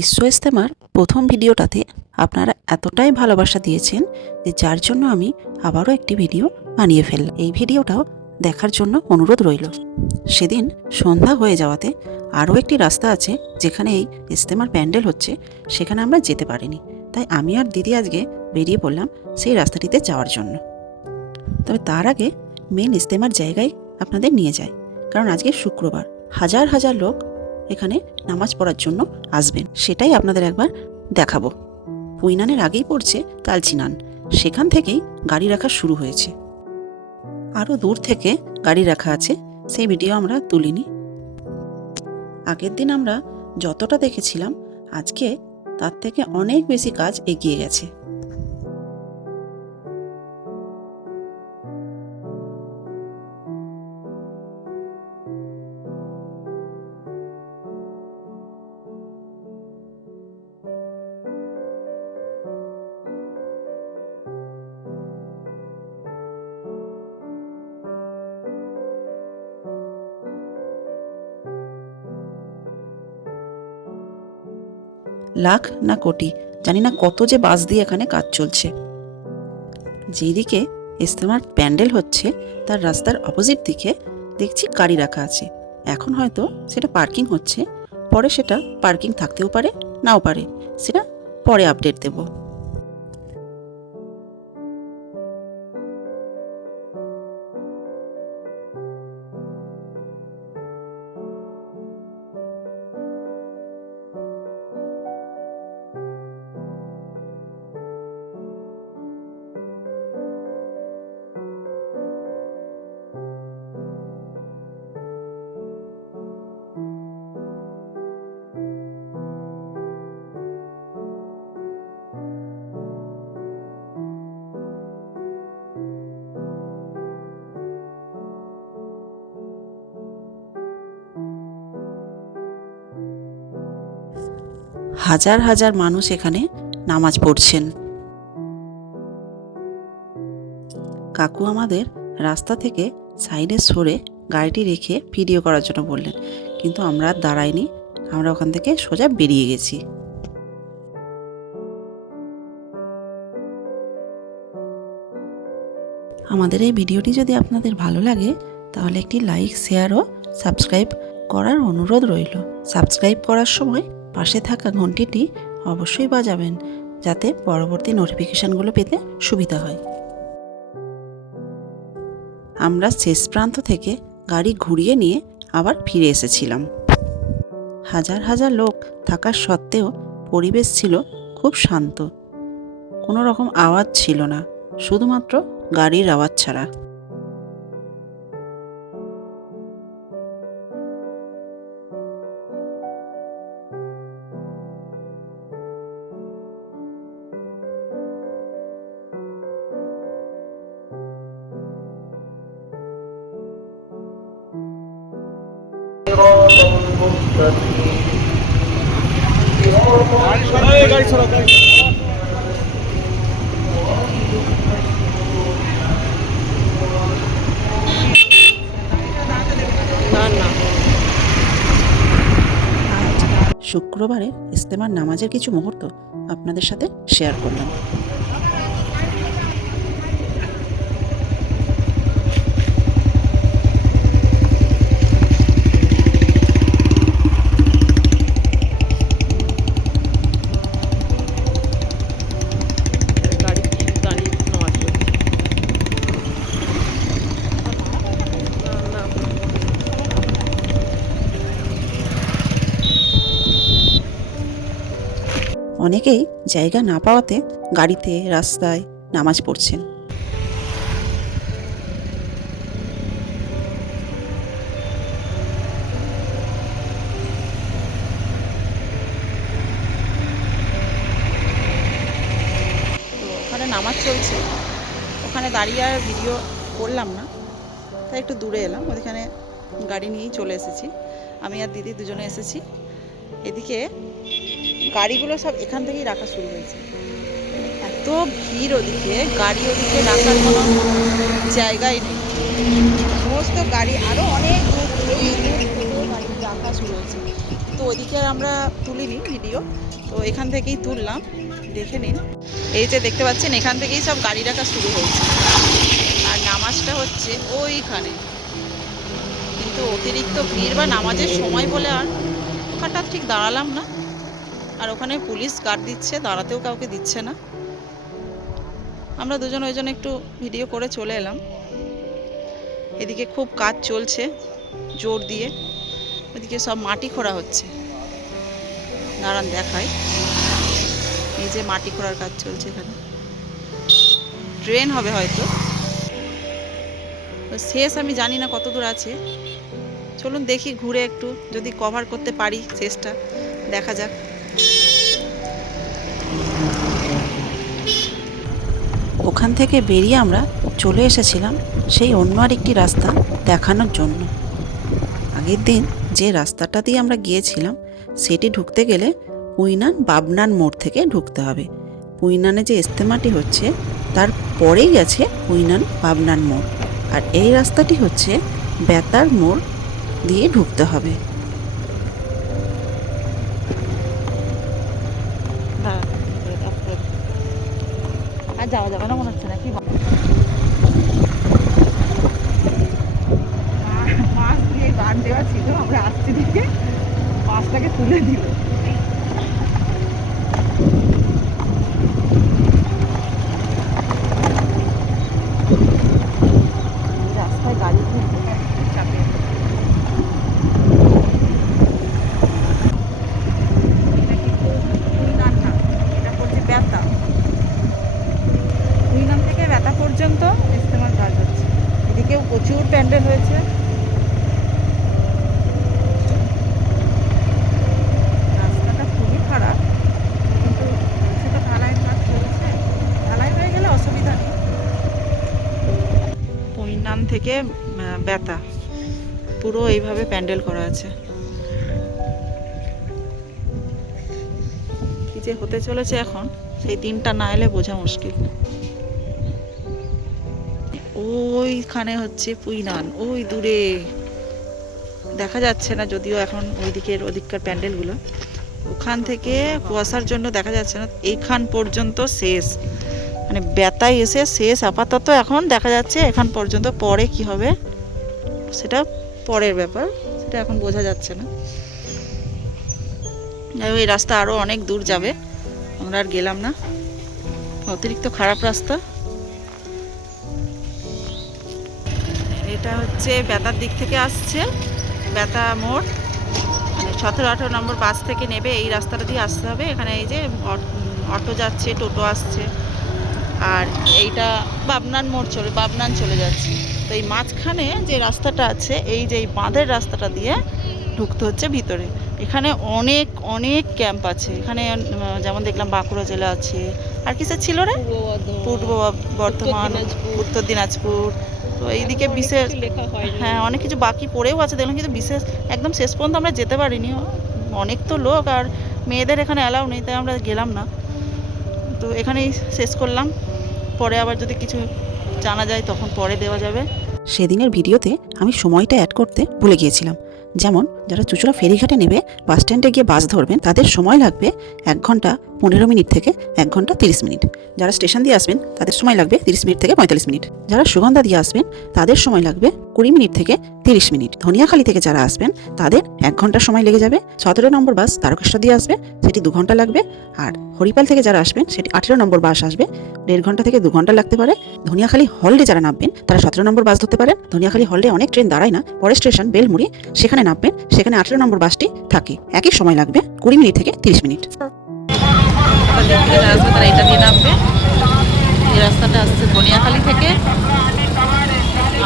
বিশ্ব ইস্তেমার প্রথম ভিডিওটাতে আপনারা এতটাই ভালোবাসা দিয়েছেন যে যার জন্য আমি আবারও একটি ভিডিও বানিয়ে ফেললাম। এই ভিডিওটাও দেখার জন্য অনুরোধ রইল। সেদিন সন্ধ্যা হয়ে যাওয়াতে আরও একটি রাস্তা আছে যেখানে এই ইস্তেমার প্যান্ডেল হচ্ছে, সেখানে আমরা যেতে পারিনি। তাই আমি আর দিদি আজকে বেরিয়ে পড়লাম সেই রাস্তাটিতে যাওয়ার জন্য। তবে তার আগে মেন ইস্তেমার জায়গায় আপনাদের নিয়ে যায় কারণ আজকে শুক্রবার। হাজার হাজার লোক এখানে নামাজ পড়ার জন্য আসবেন। সেটাই আপনাদের একবার দেখাবো। পুইনানের আগেই পড়ছে কালচিনান। সেখান থেকেই গাড়ি রাখা শুরু হয়েছে। আরও দূর থেকে গাড়ি রাখা আছে। সেই ভিডিও আমরা তুলিনি। আগের দিন আমরা যতটা দেখেছিলাম, আজকে তার থেকে অনেক বেশি কাজ এগিয়ে গেছে। লাখ না কোটি, জানি না কত যে বাস দিয়ে এখানে কাজ চলছে। যেদিকে ইস্তেমার প্যান্ডেল হচ্ছে, তার রাস্তার অপোজিট দিকে দেখছি গাড়ি রাখা আছে। এখন হয়তো সেটা পার্কিং হচ্ছে, পরে সেটা পার্কিং থাকতেও পারে, নাও পারে, সেটা পরে আপডেট দেব। হাজার হাজার মানুষ এখানে নামাজ পড়ছেন। কাকু আমাদের রাস্তা থেকে সাইডে সরে গাড়িটি রেখে ভিডিও করার জন্য বললেন, কিন্তু আমরা দাঁড়াইনি, আমরা ওখান থেকে সোজা বেরিয়ে গেছি। আমাদের এই ভিডিওটি যদি আপনাদের ভালো লাগে, তাহলে একটি লাইক, শেয়ার ও সাবস্ক্রাইব করার অনুরোধ রইল। সাবস্ক্রাইব করার সময় পাশে থাকা ঘন্টিটি অবশ্যই বাজাবেন, যাতে পরবর্তী নোটিফিকেশানগুলো পেতে সুবিধা হয়। আমরা শেষ প্রান্ত থেকে গাড়ি ঘুরিয়ে নিয়ে আবার ফিরে এসেছিলাম। হাজার হাজার লোক থাকার সত্ত্বেও পরিবেশ ছিল খুব শান্ত। কোনো রকম আওয়াজ ছিল না, শুধুমাত্র গাড়ির আওয়াজ ছাড়া। শুক্রবারে ইস্তেমার নামাজের কিছু মুহূর্ত আপনাদের সাথে শেয়ার করলাম গাড়ি দাঁড়িয়ে নামাজ পড়ছে না, না। অনেকেই জায়গা না পাওয়াতে গাড়িতে, রাস্তায় নামাজ পড়ছেন। নামাজ চলছে। ওখানে দাঁড়িয়ে আর ভিডিও করলাম না। তাই একটু দূরে এলাম। ওইখানে গাড়ি নিয়েই চলে এসেছি। আমি আর দিদি দুজনে এসেছি। এদিকে গাড়িগুলো সব এখান থেকেই রাখা শুরু হয়েছে। এত ভিড় ওদিকে, গাড়ি ওদিকে রাখার কোনো জায়গাই নেই। সমস্ত গাড়ি আরও অনেক দূর দূর রাখা শুরু হয়েছে। তো ওইদিকে আর আমরা তুলিনি ভিডিও, তো এখান থেকেই তুললাম, দেখে নিন। এই যে দেখতে পাচ্ছেন, এখান থেকেই সব গাড়ি রাখা শুরু হয়েছে। আর নামাজটা হচ্ছে ওইখানে। কিন্তু অতিরিক্ত ভিড় বা নামাজের সময় বলে আর ওখানটা ঠিক দাঁড়ালাম না। আর ওখানে পুলিশ গার্ড দিচ্ছে, দাঁড়াতেও কাউকে দিচ্ছে না। আমরা দুজন ওই জন্য একটু ভিডিও করে চলে এলাম। এদিকে খুব কাজ চলছে, জোর দিয়ে। ওদিকে সব মাটি খোঁড়া হচ্ছে। দাঁড়ান দেখায় এই যে মাটি খোঁড়ার কাজ চলছে এখানে। ট্রেন হবে হয়তো। শেষ আমি জানি না কত দূর আছে। চলুন দেখি ঘুরে একটু, যদি কভার করতে পারি শেষটা। দেখা যাক। ওখান থেকে বেরিয়ে আমরা চলে এসেছিলাম সেই অন্য আরেকটি রাস্তা দেখানোর জন্য। আগের দিন যে রাস্তাটা দিয়ে আমরা গিয়েছিলাম, সেটি ঢুকতে গেলে পুইনান বাবনান মোড় থেকে ঢুকতে হবে। পুইনানে যে ইস্তেমাটি হচ্ছে, তার পরেই আছে পুইনান বাবনান মোড়। আর এই রাস্তাটি হচ্ছে বেতার মোড় দিয়ে ঢুকতে হবে। যাওয়া যাবে না মনে হচ্ছে নাকি মাছ দিয়ে গান দেওয়া ছিল আমরা আসছি দিকে মাছটাকে তুলে দিল রাস্তায় গাড়ি খুব চাপে এটা কিন্তু কুইনান না এটা পড়ছে ব্যথা কুইনান থেকে ব্যথা পর্যন্ত ইস্তেমাল কাজ হচ্ছে এদিকেও প্রচুর প্যান্ডেল হয়েছে। রাস্তাটা খুবই খারাপ, কিন্তু সেটা হয়ে গেলে অসুবিধা নেই। থেকে ব্যথা পুরো এইভাবে প্যান্ডেল করা আছে। কি যে হতে চলেছে এখন, সেই দিনটা না এলে বোঝা মুশকিল। ওইখানে হচ্ছে পুইনান, ওই দূরে। দেখা যাচ্ছে না যদিও এখন ওই দিকের ওদিককার প্যান্ডেলগুলো। ওখান থেকে কুয়াশার জন্য দেখা যাচ্ছে না, এইখান পর্যন্ত শেষ। মানে বেতায় এসে শেষ, আপাতত এখন দেখা যাচ্ছে এখান পর্যন্ত পরে কি হবে, সেটা পরের ব্যাপার, সেটা এখন বোঝা যাচ্ছে না। যাই এই রাস্তা আরও অনেক দূর যাবে, আমরা আর গেলাম না। অতিরিক্ত খারাপ রাস্তা। এটা হচ্ছে বেতার দিক থেকে আসছে, বেতা মোড়। মানে সতেরো আঠেরো নম্বর বাস থেকে নেবে, এই রাস্তাটা দিয়ে আসতে হবে। এখানে এই যে অট- যাচ্ছে, টোটো আসছে। আর এইটা বাবনান মোড় চলে, বাবনান চলে যাচ্ছে। তো এই মাঝখানে যে রাস্তাটা আছে, এই যে এই বাঁধের রাস্তাটা দিয়ে ঢুকতে হচ্ছে ভিতরে। এখানে অনেক অনেক ক্যাম্প আছে। এখানে যেমন দেখলাম বাঁকুড়া জেলা আছে আর কিসের ছিল রে? পূর্ব বর্ধমান। উত্তর দিনাজপুর। তো এইদিকে বিশেষ হ্যাঁ অনেক কিছু বাকি পড়েও আছে দেখলাম কিন্তু বিশেষ একদম শেষ পর্যন্ত আমরা যেতে পারিনি। অনেক তো লোক আর মেয়েদের এখানে অ্যালাউ নেই তাই আমরা গেলাম না। তো এখানেই শেষ করলাম। পরে আবার যদি কিছু জানা যায় তখন পরে দেওয়া যাবে। সেদিনের ভিডিওতে আমি সময়টা অ্যাড করতে ভুলে গিয়েছিলাম। যেমন যারা চুচুড়া ফেরিঘাটে নেবে বাস স্ট্যান্ডে গিয়ে বাস ধরবেন তাদের সময় লাগবে এক ঘণ্টা পনেরো মিনিট থেকে এক ঘণ্টা তিরিশ মিনিট। যারা স্টেশন দিয়ে আসবেন, তাদের সময় লাগবে তিরিশ মিনিট থেকে পঁয়তাল্লিশ মিনিট। যারা সুগন্ধা দিয়ে আসবেন, তাদের সময় লাগবে কুড়ি মিনিট থেকে তিরিশ মিনিট। ধনিয়াখালী থেকে যারা আসবেন, তাদের এক ঘণ্টা সময় লেগে যাবে। সতেরো নম্বর বাস তারকেশ্বর দিয়ে আসবে, সেটি দু ঘণ্টা লাগবে। আর হরিপাল থেকে যারা আসবেন, সেটি আঠেরো নম্বর বাস আসবে। দেড় ঘণ্টা থেকে দু ঘণ্টা লাগতে পারে। ধনিয়াখালী হলডে যারা নামবেন, তারা সতেরো নম্বর বাস ধরতে পারেন। ধনিয়াখালী হলডে অনেক ট্রেন দাঁড়ায় না। পরে স্টেশন বেলমুড়ি, সেখানে নামবেন। সেখানে আঠেরো নম্বর বাসটি থাকে। একই সময় লাগবে কুড়ি মিনিট থেকে তিরিশ মিনিট। আমাদের দিকে দিয়ে নামবে। এই রাস্তাটা আসছে বনিয়াখালি থেকে।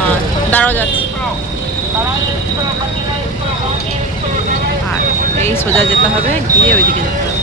আর দাঁড়াও যাচ্ছে। আর এই সোজা যেতে হবে, গিয়ে ওইদিকে যেতে হবে।